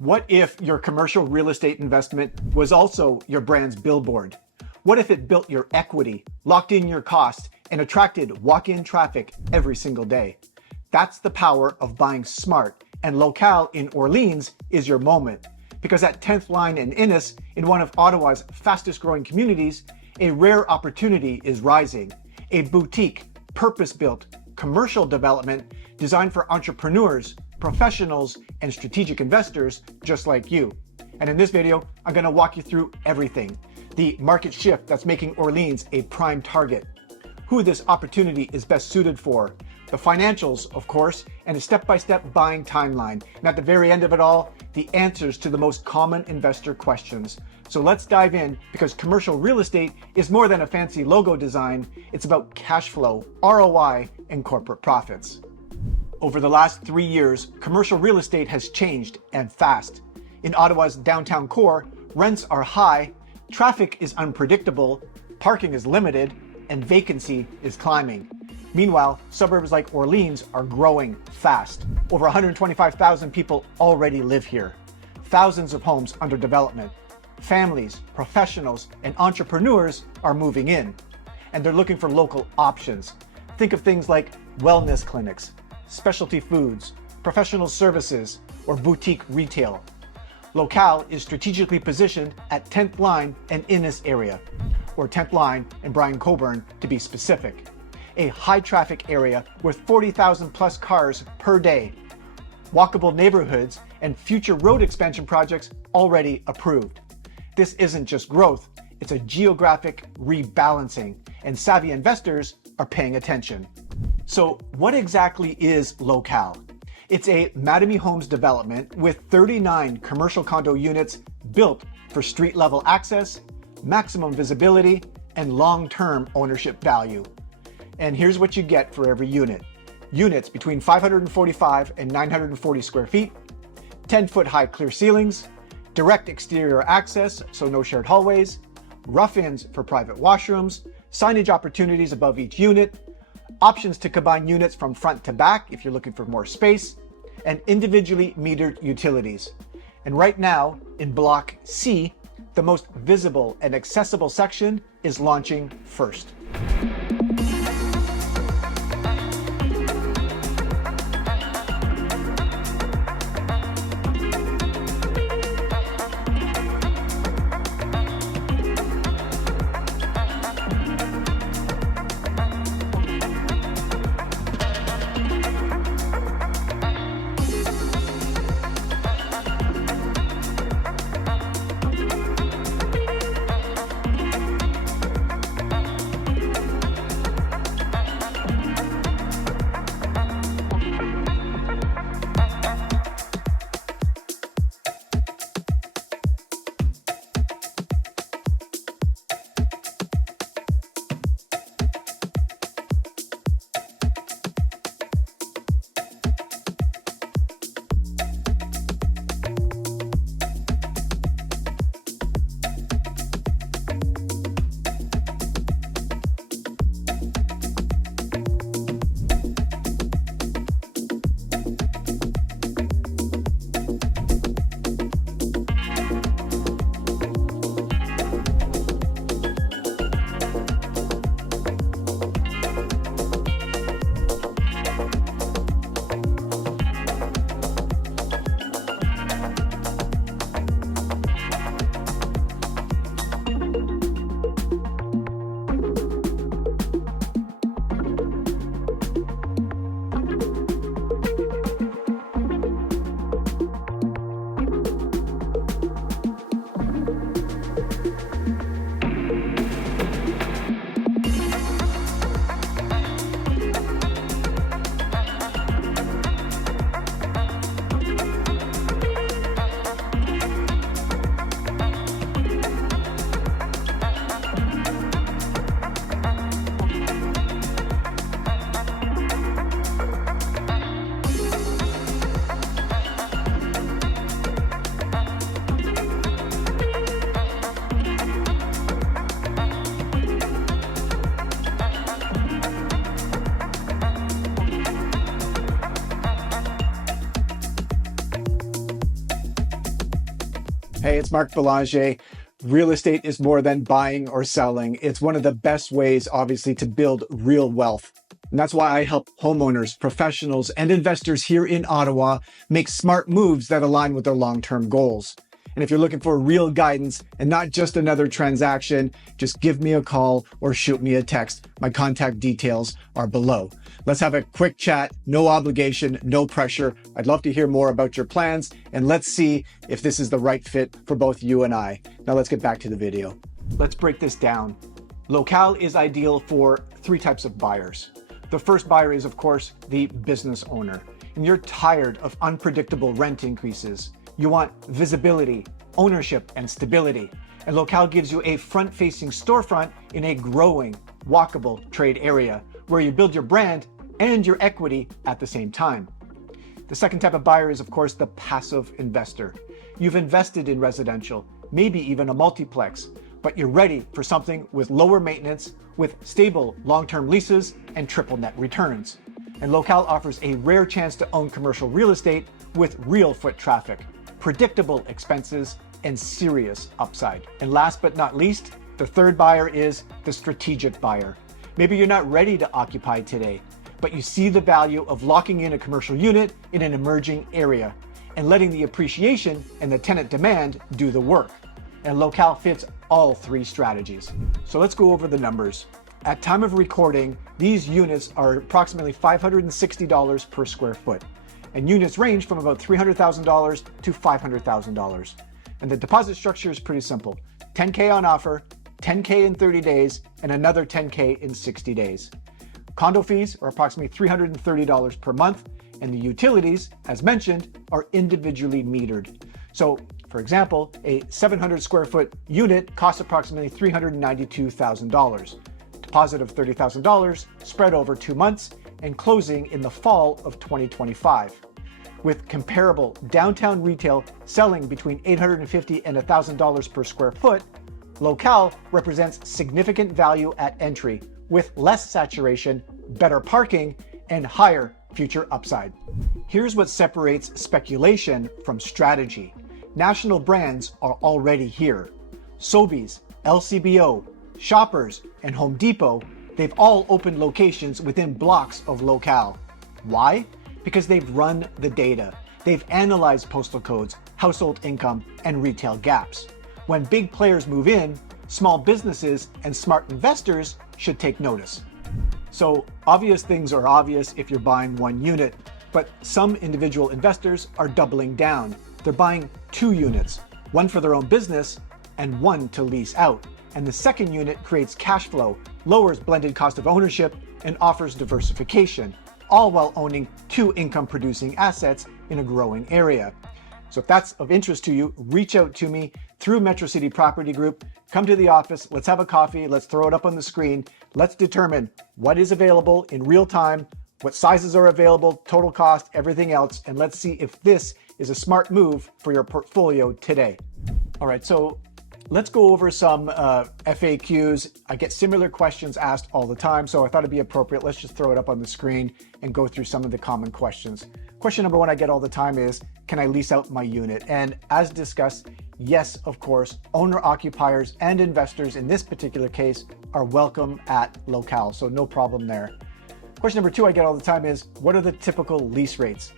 What if your commercial real estate investment was also your brand's billboard? What if it built your equity, locked in your costs, and attracted walk-in traffic every single day? That's the power of buying smart, and Locale in Orleans is your moment. Because at 10th Line and Innis, in one of Ottawa's fastest growing communities, a rare opportunity is rising. A boutique, purpose-built, commercial development designed for entrepreneurs, professionals, and strategic investors just like you. And in this video, I'm going to walk you through everything. The market shift that's making Orleans a prime target, who this opportunity is best suited for, the financials, of course, and a step-by-step buying timeline. And at the very end of it all, the answers to the most common investor questions. So let's dive in, because commercial real estate is more than a fancy logo design. It's about cash flow, ROI, and corporate profits. Over the last 3 years, commercial real estate has changed, and fast. In Ottawa's downtown core, rents are high, traffic is unpredictable, parking is limited, and vacancy is climbing. Meanwhile, suburbs like Orleans are growing fast. Over 125,000 people already live here. Thousands of homes under development. Families, professionals, and entrepreneurs are moving in. And they're looking for local options. Think of things like wellness clinics, specialty foods, professional services, or boutique retail. Locale is strategically positioned at 10th Line and Innis area, or 10th Line and Brian Coburn to be specific. A high traffic area with 40,000 plus cars per day, walkable neighborhoods, and future road expansion projects already approved. This isn't just growth, it's a geographic rebalancing, and savvy investors are paying attention. So what exactly is Locale? It's a Mattamy Homes development with 39 commercial condo units built for street level access, maximum visibility, and long-term ownership value. And here's what you get for every unit. Units between 545 and 940 square feet, 10-foot high clear ceilings, direct exterior access, so no shared hallways, rough-ins for private washrooms, signage opportunities above each unit, options to combine units from front to back if you're looking for more space, and individually metered utilities. And right now, in Block C, the most visible and accessible section is launching first. Hey, it's Mark Belanger. Real estate is more than buying or selling. It's one of the best ways, obviously, to build real wealth. And that's why I help homeowners, professionals, and investors here in Ottawa make smart moves that align with their long-term goals. And if you're looking for real guidance and not just another transaction, just give me a call or shoot me a text. My contact details are below. Let's have a quick chat, no obligation, no pressure. I'd love to hear more about your plans, and let's see if this is the right fit for both you and I. Now let's get back to the video. Let's break this down. Locale is ideal for three types of buyers. The first buyer is, of course, the business owner, and you're tired of unpredictable rent increases. You want visibility, ownership, and stability. And Locale gives you a front-facing storefront in a growing, walkable trade area where you build your brand and your equity at the same time. The second type of buyer is, of course, the passive investor. You've invested in residential, maybe even a multiplex, but you're ready for something with lower maintenance, with stable long-term leases and triple net returns. And Locale offers a rare chance to own commercial real estate with real foot traffic, predictable expenses, and serious upside. And last but not least, the third buyer is the strategic buyer. Maybe you're not ready to occupy today, but you see the value of locking in a commercial unit in an emerging area and letting the appreciation and the tenant demand do the work. And Locale fits all three strategies. So let's go over the numbers. At time of recording, these units are approximately $560 per square foot. And units range from about $300,000 to $500,000. And the deposit structure is pretty simple. $10K on offer, $10K in 30 days, and another $10K in 60 days. Condo fees are approximately $330 per month, and the utilities, as mentioned, are individually metered. So, for example, a 700 square foot unit costs approximately $392,000. Deposit of $30,000 spread over 2 months, and closing in the fall of 2025. With comparable downtown retail selling between $850 and $1,000 per square foot, Locale represents significant value at entry with less saturation, better parking, and higher future upside. Here's what separates speculation from strategy. National brands are already here. Sobeys, LCBO, Shoppers, and Home Depot, they've all opened locations within blocks of Locale. Why? Because they've run the data. They've analyzed postal codes, household income, and retail gaps. When big players move in, small businesses and smart investors should take notice. So obvious things are obvious if you're buying one unit, but some individual investors are doubling down. They're buying 2 units, one for their own business and one to lease out. And the second unit creates cash flow, lowers blended cost of ownership, and offers diversification, all while owning 2 income-producing assets in a growing area. So if that's of interest to you, reach out to me through Metrocity Property Group. Come to the office, let's have a coffee, let's throw it up on the screen. Let's determine what is available in real time, what sizes are available, total cost, everything else, and let's see if this is a smart move for your portfolio today. All right, so let's go over some FAQs. I get similar questions asked all the time, so I thought it'd be appropriate. Let's just throw it up on the screen and go through some of the common questions. Question number 1 I get all the time is, can I lease out my unit? And as discussed, yes, of course, owner-occupiers and investors in this particular case are welcome at Locale, so no problem there. Question number 2 I get all the time is, what are the typical lease rates?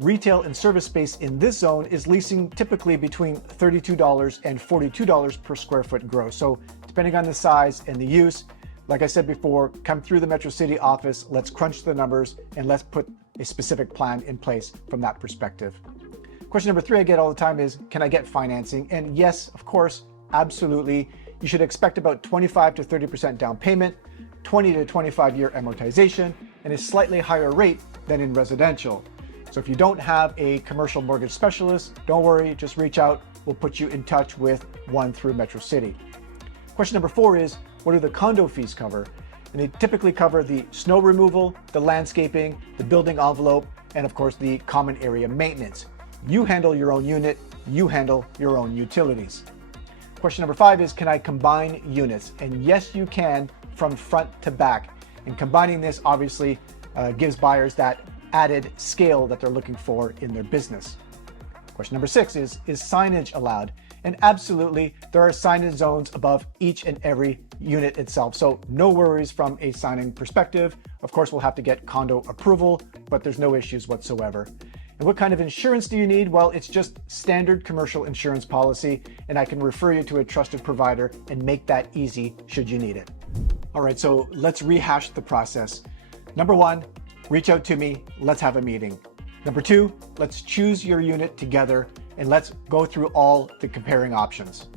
Retail and service space in this zone is leasing typically between $32 and $42 per square foot gross. So depending on the size and the use, like I said before, come through the Metro City office, let's crunch the numbers, and let's put a specific plan in place from that perspective. Question number 3 I get all the time is, can I get financing? And yes, of course, absolutely. You should expect about 25 to 30% down payment, 20 to 25 year amortization, and a slightly higher rate than in residential. So if you don't have a commercial mortgage specialist, don't worry, just reach out. We'll put you in touch with one through Metro City. Question number 4 is, what do the condo fees cover? And they typically cover the snow removal, the landscaping, the building envelope, and of course the common area maintenance. You handle your own unit, you handle your own utilities. Question number 5 is, can I combine units? And yes, you can, from front to back. And combining this obviously gives buyers that added scale that they're looking for in their business. Question number 6 is signage allowed? And absolutely, there are signage zones above each and every unit itself. So no worries from a signing perspective. Of course, we'll have to get condo approval, but there's no issues whatsoever. And what kind of insurance do you need? Well, it's just standard commercial insurance policy, and I can refer you to a trusted provider and make that easy should you need it. All right, so let's rehash the process. Number 1, reach out to me, let's have a meeting. Number 2, let's choose your unit together and let's go through all the comparing options.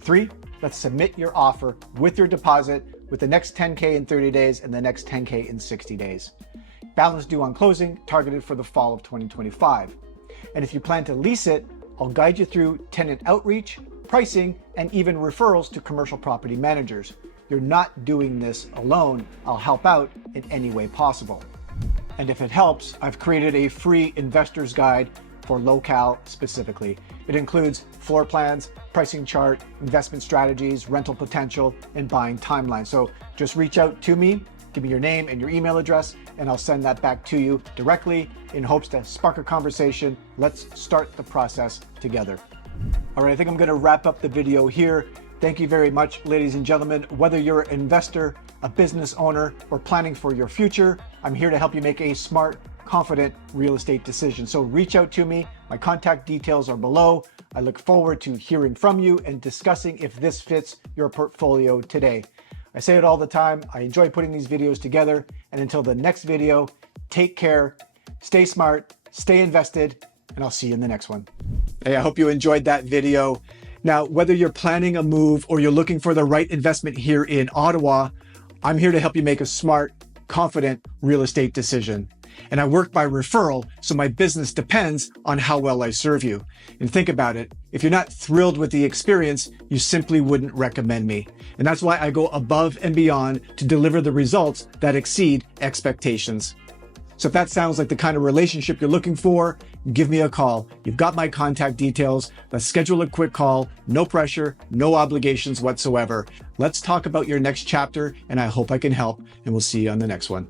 3, let's submit your offer with your deposit with the next 10K in 30 days and the next 10K in 60 days. Balance due on closing, targeted for the fall of 2025. And if you plan to lease it, I'll guide you through tenant outreach, pricing, and even referrals to commercial property managers. You're not doing this alone. I'll help out in any way possible. And if it helps, I've created a free investor's guide for Locale specifically. It includes floor plans, pricing chart, investment strategies, rental potential, and buying timeline. So just reach out to me, give me your name and your email address, and I'll send that back to you directly in hopes to spark a conversation. Let's start the process together. All right, I think I'm gonna wrap up the video here. Thank you very much, ladies and gentlemen. Whether you're an investor, a business owner, or planning for your future, I'm here to help you make a smart, confident real estate decision. So reach out to me. My contact details are below. I look forward to hearing from you and discussing if this fits your portfolio today. I say it all the time. I enjoy putting these videos together. And until the next video, take care, stay smart, stay invested, and I'll see you in the next one. Hey, I hope you enjoyed that video. Now, whether you're planning a move or you're looking for the right investment here in Ottawa, I'm here to help you make a smart, confident real estate decision. And I work by referral, so my business depends on how well I serve you. And think about it, if you're not thrilled with the experience, you simply wouldn't recommend me. And that's why I go above and beyond to deliver the results that exceed expectations. So if that sounds like the kind of relationship you're looking for, give me a call. You've got my contact details. Let's schedule a quick call. No pressure, no obligations whatsoever. Let's talk about your next chapter, and I hope I can help, and we'll see you on the next one.